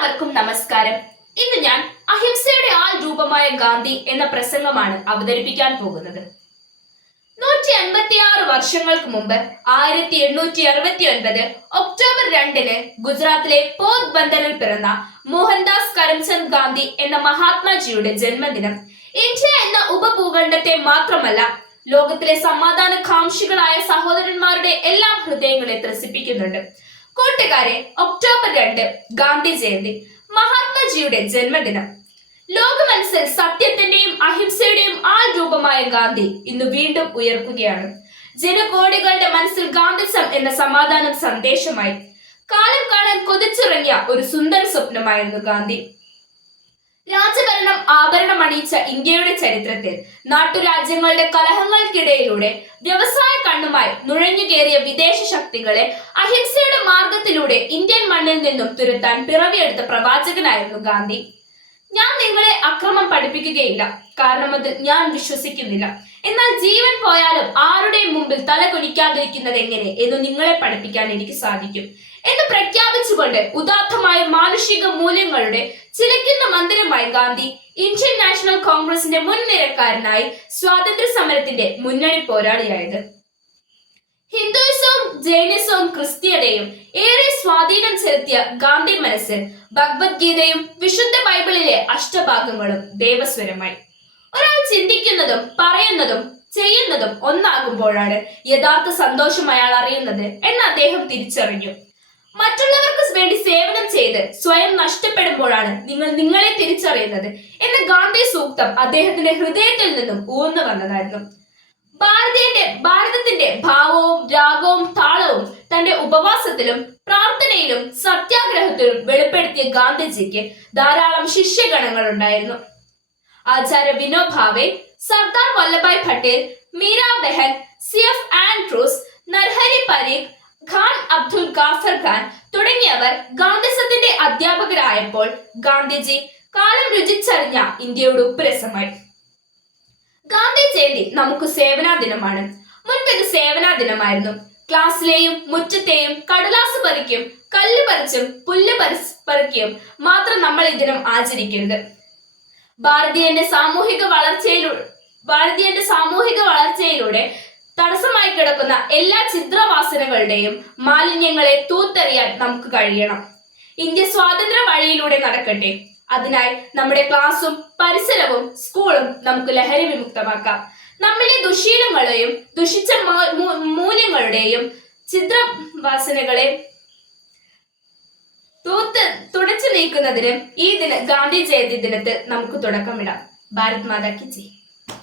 എല്ലാവർക്കും നമസ്കാരം. ഇന്ന് ഞാൻ അഹിംസയുടെ ആൾ രൂപമായ ഗാന്ധി എന്ന പ്രസംഗമാണ് അവതരിപ്പിക്കാൻ പോകുന്നത്. നൂറ്റി അൻപത്തി ആറ് വർഷങ്ങൾക്ക് മുമ്പ് ആയിരത്തി എണ്ണൂറ്റി അറുപത്തി ഒൻപത് ഒക്ടോബർ രണ്ടിന് ഗുജറാത്തിലെ പോത് ബന്ദറിൽ പിറന്ന മോഹൻദാസ് കരംചന്ദ് ഗാന്ധി എന്ന മഹാത്മാജിയുടെ ജന്മദിനം ഇന്ത്യ എന്ന ഉപഭൂഖണ്ഡത്തെ മാത്രമല്ല ലോകത്തിലെ സമാധാന കാംക്ഷികളായ സഹോദരന്മാരുടെ എല്ലാ ഹൃദയങ്ങളെ ത്രസിപ്പിക്കുന്നുണ്ട്. കൂട്ടുകാരെ ഒക്ടോബർ രണ്ട് ഗാന്ധി ജയന്തി മഹാത്മാജിയുടെ ജന്മദിനം. ലോകമനസ്സിൽ സത്യത്തിന്റെയും അഹിംസയുടെയും ആൾ രൂപമായ ഗാന്ധി ഇന്ന് വീണ്ടും ഉയർക്കുകയാണ്. ജനകോടികളുടെ മനസ്സിൽ ഗാന്ധിസം എന്ന സമാധാനം സന്ദേശമായി. കാലം കാണാൻ കൊതിച്ചിറങ്ങിയ ഒരു സുന്ദര സ്വപ്നമായിരുന്നു ഗാന്ധി. രാജഭരണം ആഭരണമണിയിച്ച ഇന്ത്യയുടെ ചരിത്രത്തിൽ നാട്ടുരാജ്യങ്ങളുടെ കലഹങ്ങൾക്കിടയിലൂടെ വ്യവസായ കണ്ണുമായി നുഴഞ്ഞു കയറിയ വിദേശ ശക്തികളെ അഹിംസയുടെ മാർഗത്തിലൂടെ ഇന്ത്യൻ മണ്ണിൽ നിന്നും തുരത്താൻ പിറവിയെടുത്ത പ്രവാചകനായിരുന്നു ഗാന്ധി. ഞാൻ നിങ്ങളെ അക്രമം പഠിപ്പിക്കുകയില്ല. കാരണം അത് ഞാൻ വിശ്വസിക്കുന്നില്ല. എന്നാൽ ജീവൻ പോയാലും ആരുടെയും മുമ്പിൽ തല കുനിക്കാതിരിക്കുന്നത് എങ്ങനെ എന്ന് നിങ്ങളെ പഠിപ്പിക്കാൻ എനിക്ക് സാധിക്കും. എന്ന് പ്രഖ്യാപിച്ചുകൊണ്ട് ഉദാത്തമായ മാനുഷിക മൂല്യങ്ങളുടെ ചിലയ്ക്കുന്ന മന്ദിരമായി ഗാന്ധി ഇന്ത്യൻ നാഷണൽ കോൺഗ്രസിന്റെ മുൻനിരക്കാരനായി സ്വാതന്ത്ര്യ സമരത്തിന്റെ മുന്നണി പോരാളിയായത്. ഹിന്ദുയിസവും ജൈനിസവും ക്രിസ്തീയതയും ഏറെ സ്വാധീനം ചെലുത്തിയ ഗാന്ധി മനസ്സിൽ ഭഗവത്ഗീതയും വിശുദ്ധ ബൈബിളിലെ അഷ്ടഭാഗങ്ങളും ദേവസ്വരമായി. ഒരാൾ ചിന്തിക്കുന്നതും പറയുന്നതും ചെയ്യുന്നതും ഒന്നാകുമ്പോഴാണ് യഥാർത്ഥ സന്തോഷം അയാൾ അറിയുന്നത് എന്ന് അദ്ദേഹം തിരിച്ചറിഞ്ഞു. മറ്റുള്ളവർക്ക് വേണ്ടി സേവനം ചെയ്ത് സ്വയം നഷ്ടപ്പെടുമ്പോഴാണ് നിങ്ങൾ നിങ്ങളെ തിരിച്ചറിയുന്നത് എന്ന ഗാന്ധി സൂക്തം അദ്ദേഹത്തിന്റെ ഹൃദയത്തിൽ നിന്നും ഊർന്നു വന്നതായിരുന്നു. ഭാരതീയന്റെ ഭാരതത്തിന്റെ ഭാവവും രാഗവും താളവും തന്റെ ഉപവാസത്തിലും പ്രാർത്ഥനയിലും സത്യാഗ്രഹത്തിലും വെളിപ്പെടുത്തിയ ഗാന്ധിജിക്ക് ധാരാളം ശിഷ്യഗണങ്ങൾ ഉണ്ടായിരുന്നു. ആചാര്യ വിനോഭാവെ Sardar Vallabhbhai Patel Meera Behn C F Andrews Narhari Parikh Khan Abdul Ghaffar Khan തുടങ്ങിയവർ ഗാന്ധിസത്തിന്റെ അധ്യാപകരായപ്പോൾ ഗാന്ധിജി കാലം രുചിച്ചറിഞ്ഞ ഇന്ത്യയുടെ ഉപ്പുരസമായി. ഗാന്ധി ജയന്തി നമുക്ക് സേവനാ ദിനമാണ്. മുൻപ് ഇത് സേവനാ ദിനമായിരുന്നു. ക്ലാസ്സിലെയും മുറ്റത്തെയും കടലാസ് പറിക്കും കല്ല് പറിച്ചും പുല്ല് പറിക്കുകയും മാത്രം നമ്മൾ ഈ ദിനം ആചരിക്കരുത്. ഭാരതീയന്റെ സാമൂഹിക വളർച്ചയിലൂടെ ഭാരതീയന്റെ സാമൂഹിക വളർച്ചയിലൂടെ തടസ്സമായി കിടക്കുന്ന എല്ലാ ചിത്രവാസനകളുടെയും മാലിന്യങ്ങളെ തൂത്തെറിയാൻ നമുക്ക് കഴിയണം. ഇന്ത്യ സ്വാതന്ത്ര്യ വഴിയിലൂടെ നടക്കട്ടെ. അതിനായി നമ്മുടെ ക്ലാസ്സും പരിസരവും സ്കൂളും നമുക്ക് ലഹരി വിമുക്തമാക്കാം. നമ്മിലെ ദുശീലങ്ങളെയും ദുഷിച്ച മൂല്യങ്ങളുടെയും ചിത്രവാസനകളെ തൂത്ത് തുടച്ചു നീക്കുന്നതിന് ഈ ദിന ഗാന്ധി ജയന്തി ദിനത്തിൽ നമുക്ക് തുടക്കമിടാം. ഭാരത് മാതാ കി ജയ്.